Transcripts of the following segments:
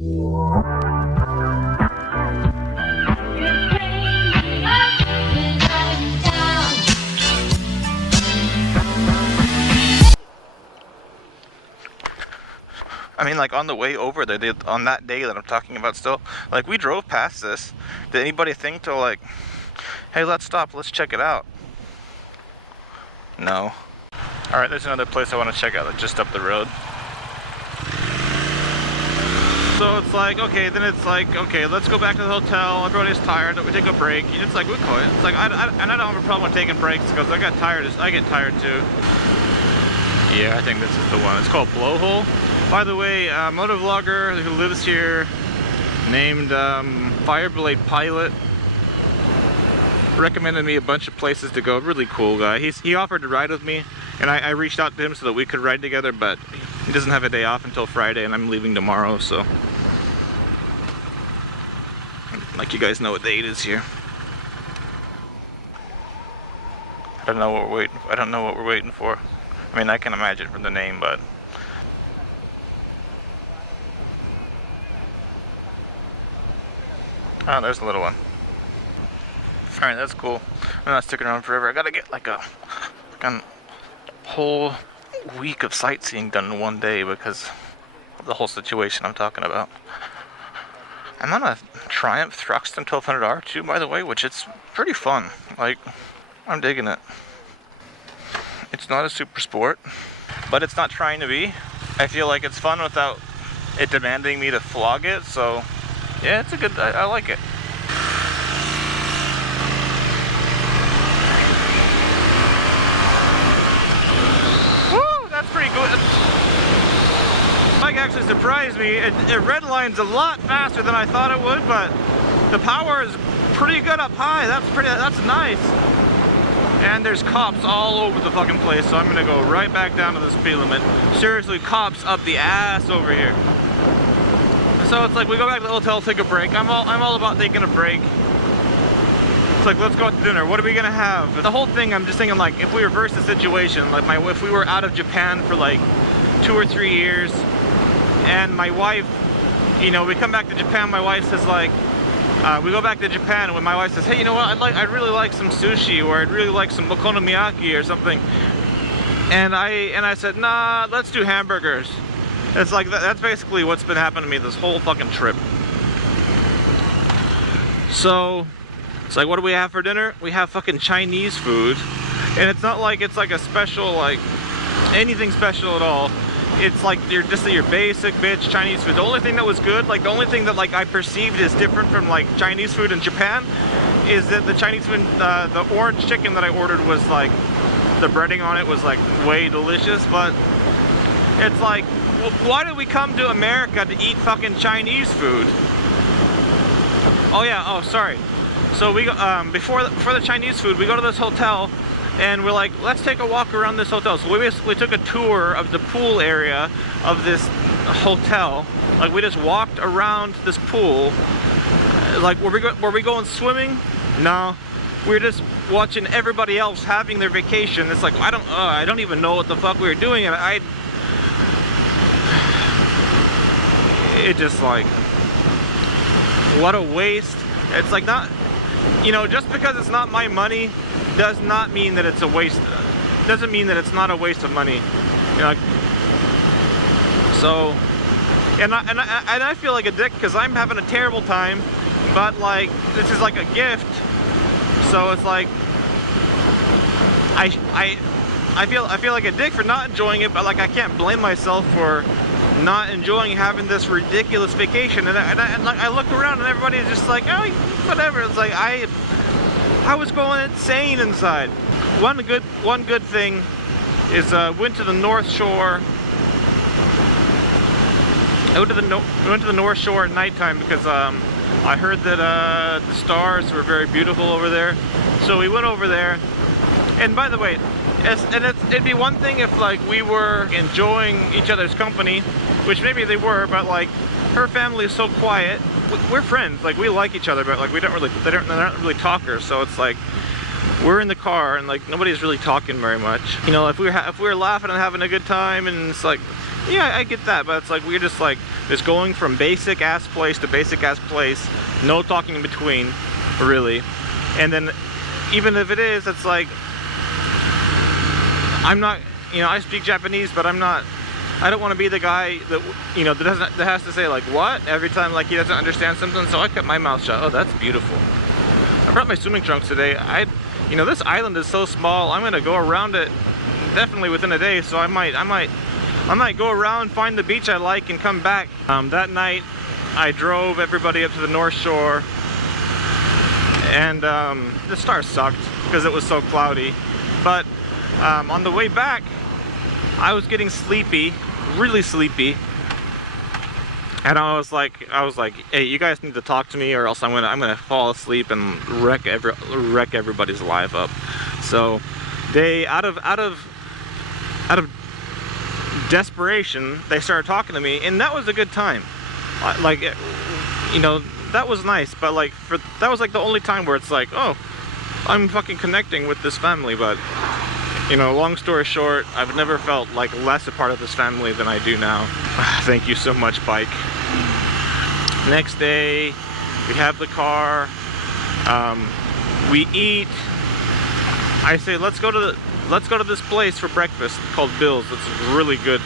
I mean, like on the way over there, on that day that I'm talking about still, like we drove past this. Did anybody think to like, hey, let's stop, let's check it out? No. Alright, there's another place I want to check out, like just up the road. So it's like, okay, then it's like, okay, let's go back to the hotel. Everybody's tired, we take a break. It's like, we quit. It's like, and I don't have a problem with taking breaks because I get tired too. Yeah, I think this is the one. It's called Blowhole. By the way, a motovlogger who lives here named Fireblade Pilot recommended me a bunch of places to go. Really cool guy. He offered to ride with me, and I reached out to him so that we could ride together, but he doesn't have a day off until Friday, and I'm leaving tomorrow, so like you guys know what day it is here. I don't know what we're waiting for. I mean, I can imagine from the name, but oh, there's a little one. Alright, that's cool. I'm not sticking around forever. I gotta get like a whole week of sightseeing done in one day because of the whole situation I'm talking about. I'm on a Triumph Thruxton 1200R too, by the way, which it's pretty fun. Like, I'm digging it. It's not a super sport, but it's not trying to be. I feel like it's fun without it demanding me to flog it, so yeah, it's a good, I like it. Woo, that's pretty good. The bike actually surprised me. It redlines a lot faster than I thought it would, but the power is pretty good up high. That's nice. And there's cops all over the fucking place, so I'm gonna go right back down to the speed limit. Seriously, cops up the ass over here. So it's like we go back to the hotel, take a break. I'm all about taking a break. It's like, let's go out to dinner. What are we gonna have? The whole thing, I'm just thinking like, if we reverse the situation, like if we were out of Japan for like 2 or 3 years, and my wife, you know, we come back to Japan, my wife says like, we go back to Japan when my wife says, hey, you know what, I'd really like some sushi, or I'd really like some okonomiyaki or something. And I said, nah, let's do hamburgers. It's like, that's basically what's been happening to me this whole fucking trip. So, it's like, what do we have for dinner? We have fucking Chinese food. And it's not like it's like a special, like, anything special at all. It's like your basic bitch Chinese food. The only thing that was good, like the only thing that like I perceived is different from like Chinese food in Japan, is that the Chinese food, the orange chicken that I ordered was like, the breading on it was like way delicious, but it's like, why did we come to America to eat fucking Chinese food? Oh yeah, oh sorry. So we go, before the Chinese food, we go to this hotel, and we're like, let's take a walk around this hotel. So we basically took a tour of the pool area of this hotel. Like, we just walked around this pool. Like, were we going swimming? No. We were just watching everybody else having their vacation. It's like, I don't even know what the fuck we were doing. And it just like, what a waste. It's like, not, you know, just because it's not my money does not mean that it's a waste. Doesn't mean that it's not a waste of money. You know, so, and I feel like a dick because I'm having a terrible time, but like, this is like a gift. So it's like, I feel like a dick for not enjoying it, but like I can't blame myself for not enjoying having this ridiculous vacation. And I look around and everybody's just like, oh, whatever. It's like I was going insane inside. One good thing is went to the North Shore. I went to the North Shore at nighttime because I heard that the stars were very beautiful over there. So we went over there. And by the way, it'd be one thing if like we were enjoying each other's company, which maybe they were, but like her family is so quiet. We're friends, like we like each other, but like they're not really talkers. So it's like we're in the car and like nobody's really talking very much. You know, if we were laughing and having a good time, and it's like Yeah, I get that, but it's like we're just going from basic ass place to basic ass place, no talking in between, really. And then even if it is, it's like I'm not, you know, I speak Japanese, but I don't want to be the guy that, you know, that has to say like what every time like he doesn't understand something. So I kept my mouth shut. Oh, that's beautiful. I brought my swimming trunks today. You know, this island is so small. I'm gonna go around it definitely within a day. So I might go around, find the beach I like, and come back. That night, I drove everybody up to the North Shore, and the stars sucked because it was so cloudy. But on the way back, I was getting sleepy, really sleepy, and I was like, hey, you guys need to talk to me, or else I'm gonna fall asleep and wreck everybody's life up. So they, out of desperation, they started talking to me, and that was a good time. Like, you know, that was nice, but like that was like the only time where it's like, oh, I'm fucking connecting with this family. But you know, long story short, I've never felt like less a part of this family than I do now. Thank you so much, bike. Next day, we have the car, we eat. I say, let's go to this place for breakfast called Bill's. It's really good.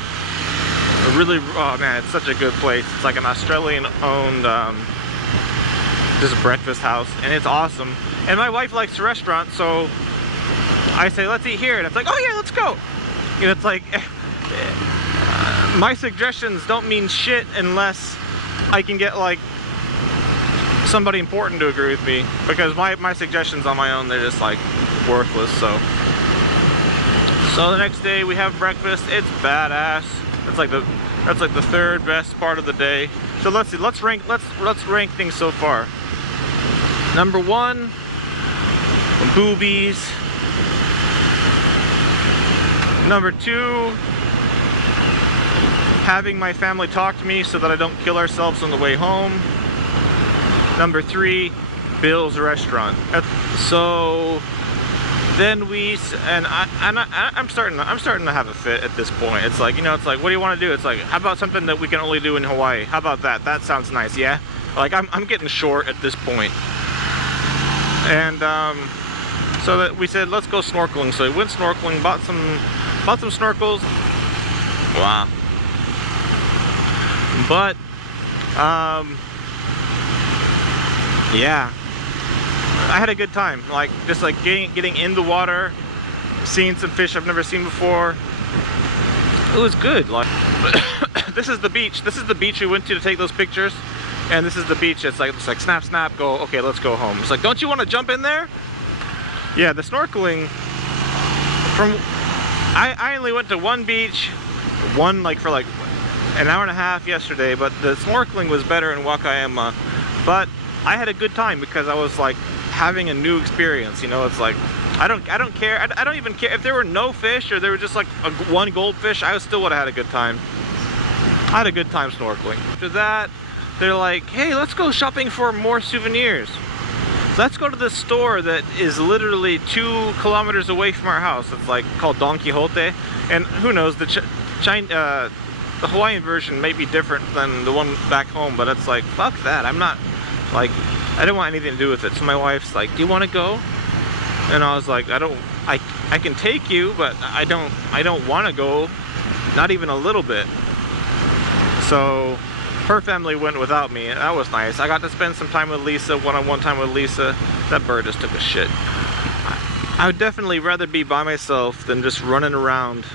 Oh man, it's such a good place. It's like an Australian-owned just breakfast house, and it's awesome. And my wife likes the restaurant, so I say, let's eat here, and it's like, oh yeah, let's go. You know, it's like, my suggestions don't mean shit unless I can get like somebody important to agree with me, because my suggestions on my own, they're just like worthless. So the next day we have breakfast. It's badass. That's like the third best part of the day. So let's see, let's rank things so far. Number one, boobies. Number two, having my family talk to me so that I don't kill ourselves on the way home. Number three, Bill's restaurant. So then I'm starting to have a fit at this point. It's like, you know, it's like, what do you want to do? It's like, how about something that we can only do in Hawaii? How about that? That sounds nice, yeah? Like, I'm getting short at this point. And so that we said, let's go snorkeling. So we went snorkeling, bought some snorkels. Wow. But yeah, I had a good time. Like, just like getting in the water, seeing some fish I've never seen before. It was good. Like, this is the beach. This is the beach we went to take those pictures, and this is the beach. It's like snap, snap, go. Okay, let's go home. It's like, don't you want to jump in there? Yeah, the snorkeling. I only went to one beach, like for like an hour and a half yesterday, but the snorkeling was better in Wakayama. But I had a good time because I was like having a new experience. You know, it's like I don't care. I don't even care if there were no fish or there were just like one goldfish. I still would have had a good time. I had a good time snorkeling. After that, they're like, hey, let's go shopping for more souvenirs. So let's go to this store that is literally 2 kilometers away from our house. It's like called Don Quixote, and who knows, the Hawaiian version may be different than the one back home, but it's like, fuck that. I'm not, like, I don't want anything to do with it. So my wife's like, do you want to go? And I was like, I can take you, but I don't want to go, not even a little bit. So her family went without me, and that was nice. I got to spend some time with Lisa, one-on-one time with Lisa. That bird just took a shit. I would definitely rather be by myself than just running around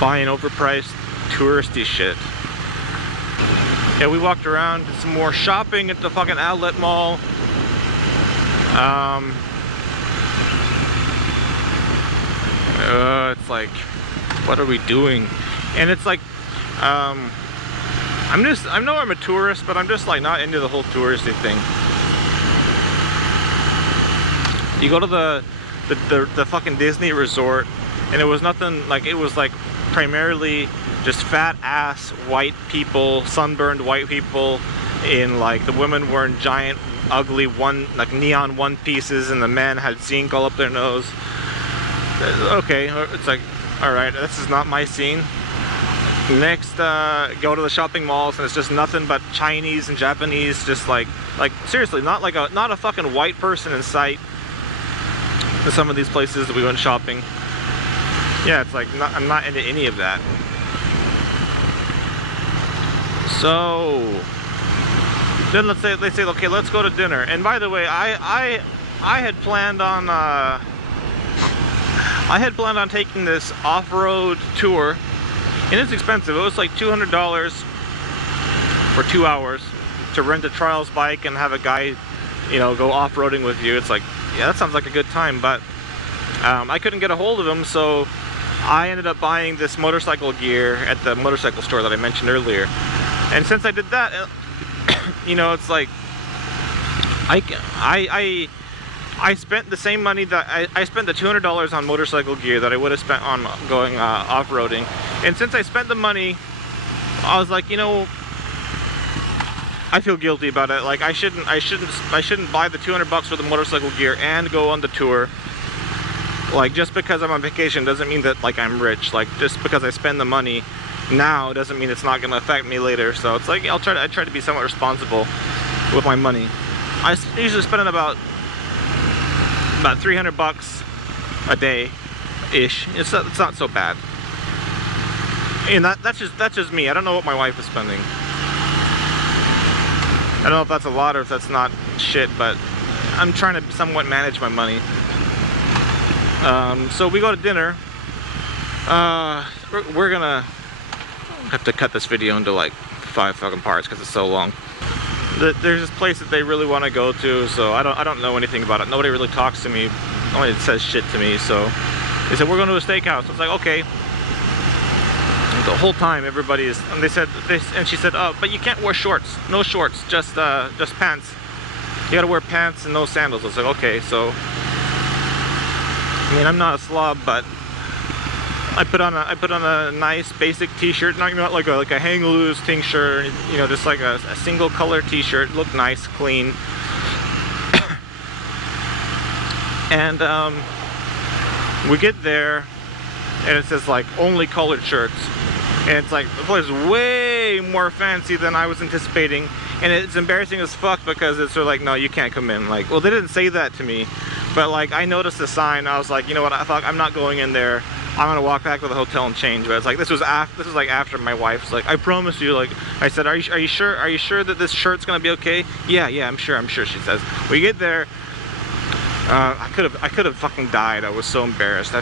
buying overpriced touristy shit. Yeah, we walked around, did some more shopping at the fucking outlet mall. It's like, what are we doing? And it's like, I know I'm a tourist, but I'm just like not into the whole touristy thing. You go to the fucking Disney resort, and it was nothing, like, it was like primarily just fat ass white people, sunburned white people, in like, the women wearing giant ugly like neon one pieces, and the men had zinc all up their nose. Okay, it's like, all right, this is not my scene. Next, go to the shopping malls, and it's just nothing but Chinese and Japanese. Just like seriously, not a fucking white person in sight. In some of these places that we went shopping, yeah, it's like I'm not into any of that. So then they say, okay, let's go to dinner. And by the way, I had planned on taking this off-road tour, and it's expensive. It was like $200 for 2 hours to rent a trials bike and have a guy, you know, go off-roading with you. It's like, yeah, that sounds like a good time, but I couldn't get a hold of him, so I ended up buying this motorcycle gear at the motorcycle store that I mentioned earlier. And since I did that, you know, it's like I spent the same money that I spent the $200 on motorcycle gear that I would have spent on going off-roading. And since I spent the money, I was like, you know, I feel guilty about it. Like I shouldn't buy the $200 for the motorcycle gear and go on the tour. Like, just because I'm on vacation doesn't mean that like I'm rich. Like, just because I spend the money now doesn't mean it's not going to affect me later. So it's like I try to be somewhat responsible with my money. I usually spend about $300 a day ish. It's not so bad. And that's just me. I don't know what my wife is spending. I don't know if that's a lot or if that's not shit, but I'm trying to somewhat manage my money. So we go to dinner. We're gonna have to cut this video into like 5 fucking parts because it's so long. There's this place that they really want to go to, so I don't know anything about it. Nobody really talks to me. Nobody says shit to me. So they said we're going to a steakhouse. I was like, okay. The whole time everybody is, and they said this, and she said, oh, but you can't wear shorts. No shorts, just pants. You got to wear pants and no sandals. I was like, okay. So I mean, I'm not a slob, but I put on a nice basic t-shirt, not like a hang loose t-shirt, you know, just like a single color t-shirt. Looked nice, clean. And we get there, and it says like only colored shirts, and it's like the place is way more fancy than I was anticipating, and it's embarrassing as fuck because it's sort of like, no, you can't come in. Like, well, they didn't say that to me, but like I noticed the sign. I was like, you know what? I thought I'm not going in there. I'm gonna walk back to the hotel and change. But it's like this was like after my wife's like, I promise you. Like I said, are you sure? Are you sure that this shirt's gonna be okay? Yeah, I'm sure. She says. We get there. I could have fucking died. I was so embarrassed.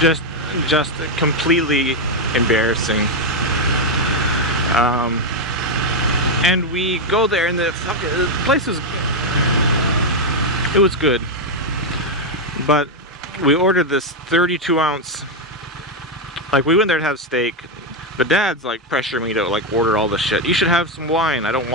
Just completely embarrassing. And we go there, and the place was, it was good, but we ordered this 32-ounce. Like, we went there to have steak. The dad's like pressuring me to like order all this shit. You should have some wine. I don't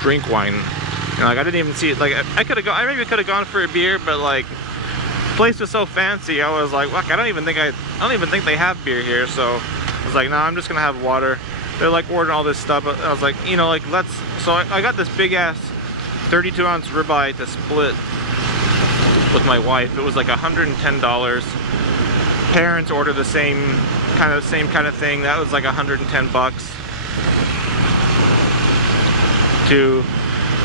drink wine. And like I didn't even see it. Like I maybe could have gone for a beer, but like the place was so fancy. I was like, fuck, I don't even think they have beer here. So I was like, no, I'm just gonna have water. They're like ordering all this stuff. I was like, you know, like so I got this big ass 32-ounce ribeye to split with my wife. It was like $110. Parents ordered the same kind of thing. That was like $110. To,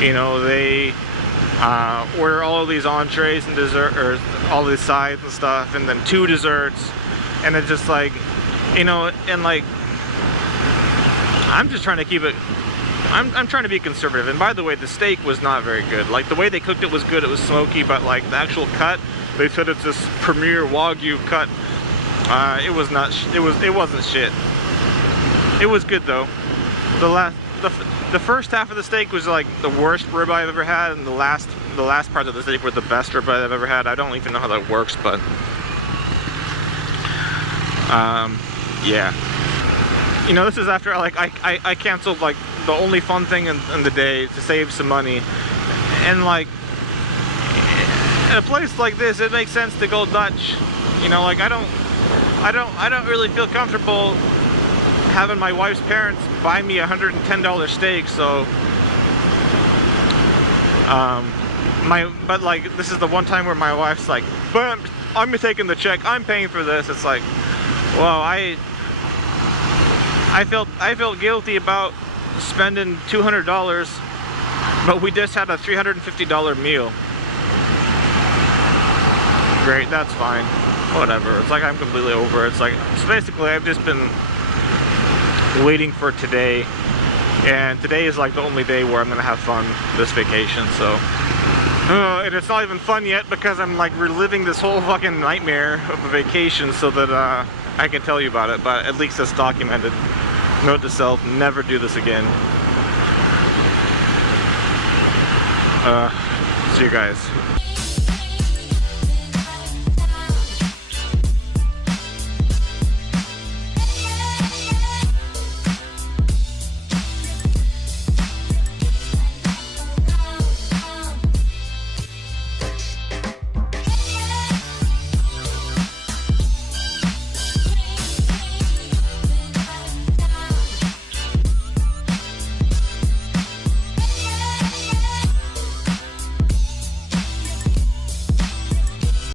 you know, they order all of these entrees and dessert, or all these sides and stuff, and then 2 desserts, and it's just like, you know, and like I'm just trying to keep it. I'm trying to be conservative. And by the way, the steak was not very good. Like the way they cooked it was good. It was smoky, but like the actual cut, they said it's this premier Wagyu cut. It was not. It wasn't shit. It was good though. The first half of the steak was like the worst ribeye I've ever had, and the last part of the steak was the best ribeye I've ever had. I don't even know how that works, but yeah. You know, this is after like I canceled like the only fun thing in the day to save some money, and like in a place like this, it makes sense to go Dutch. You know, like I don't really feel comfortable having my wife's parents buy me a $110 steak. So but like this is the one time where my wife's like, but I'm taking the check, I'm paying for this. It's like, well, I felt guilty about spending $200, but we just had a $350 meal. Great, that's fine. Whatever. It's like I'm completely over it. It's like, so basically I've just been waiting for today, and today is like the only day where I'm gonna have fun this vacation. So and it's not even fun yet because I'm like reliving this whole fucking nightmare of a vacation so that I can tell you about it, but at least it's documented. Note to self, never do this again. See you guys.